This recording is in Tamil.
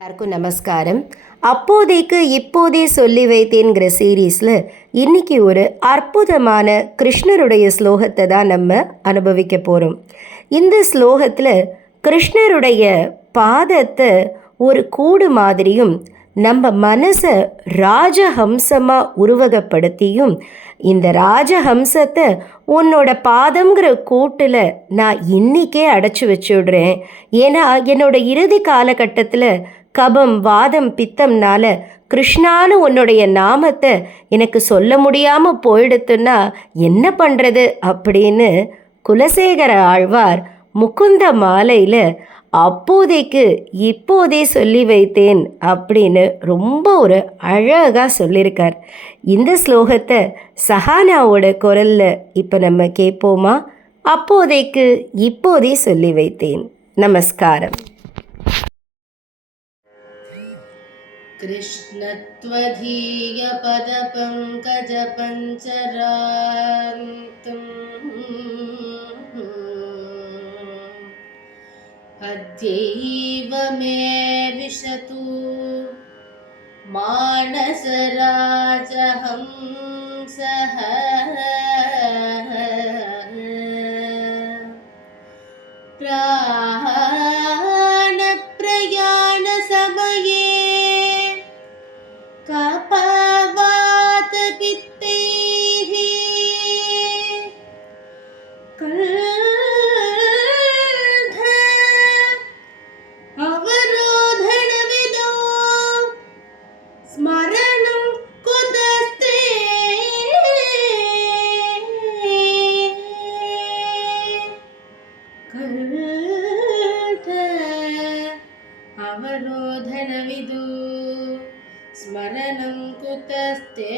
எல்லாருக்கும் நமஸ்காரம். அப்போதைக்கு இப்போதே சொல்லி வைத்தேங்கிற சீரீஸில் இன்னைக்கு ஒரு அற்புதமான கிருஷ்ணருடைய ஸ்லோகத்தை தான் நம்ம அனுபவிக்க போகிறோம். இந்த ஸ்லோகத்தில் கிருஷ்ணருடைய பாதத்தை ஒரு கூடு மாதிரியும் நம்ம மனசை ராஜஹம்சமாக உருவகப்படுத்தியும் இந்த ராஜஹம்சத்தை உன்னோட பாதங்கிற கூட்டில் நான் இன்னிக்கே அடைச்சி வச்சுடுறேன். ஏன்னா என்னோட இறுதி காலகட்டத்தில் கபம் வாதம் பித்தம்னால கிருஷ்ணான்னு உன்னுடைய நாமத்தை எனக்கு சொல்ல முடியாமல் போயிடுத்துன்னா என்ன பண்ணுறது அப்படின்னு குலசேகர ஆழ்வார் முகுந்த மாலையில் அப்போதைக்கு இப்போதே சொல்லி வைத்தேன் அப்படின்னு ரொம்ப ஒரு அழகாக சொல்லியிருக்கார். இந்த ஸ்லோகத்தை சஹானாவோட குரலில் இப்போ நம்ம கேட்போமா? அப்போதைக்கு இப்போதே சொல்லி வைத்தேன். நமஸ்காரம். कृष्णत्वधीयपदपङ्कजपञ्चरान्तम् अद्यैव मे विशतु मानसराजहंसः प्राणप्रयाणसमये कपावातपित्तैः कण्ठ अवरोधनविदो स्मरणं कुतस्ते कण्ठ अवरोधनविदो स्मरणं कुतस्ते